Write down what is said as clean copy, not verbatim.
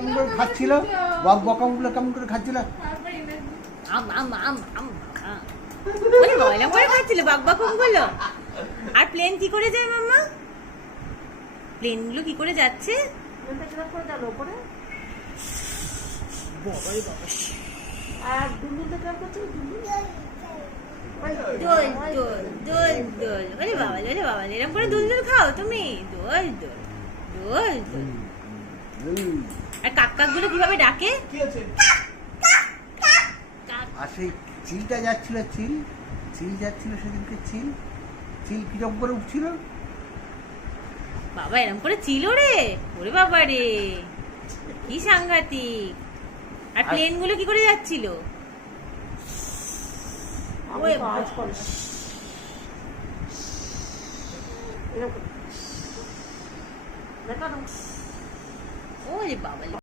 কেমন করে খাচ্ছিল, বক বকামগুলো কেমন করে খাচ্ছিল। খাচ্ছিল বক বকম গুলো। আর প্লেন কি করে যায় মাম্মা? প্লেন গুলো কি করে যাচ্ছে? আর দুলুতে কেমন করছে? দোল দোল দোল দোল। ওরে বাবা, ওরে বাবা, এরকম করে দুল দুল খাও তুমি? দোল দোল দোল দোল। আর কাক কাক গুলো কিভাবে ডাকে? আর সেই চিলটা যাচ্ছিল, চিল যাচ্ছিল সেদিনকে, চিল কিরকম করে উঠছিল বাবা, এরকম করে ছিল রে? ওরে বাবা রে, কি সাংঘাতিক। আর প্লেন গুলো কি করে যাচ্ছিল? ওরে বাবা।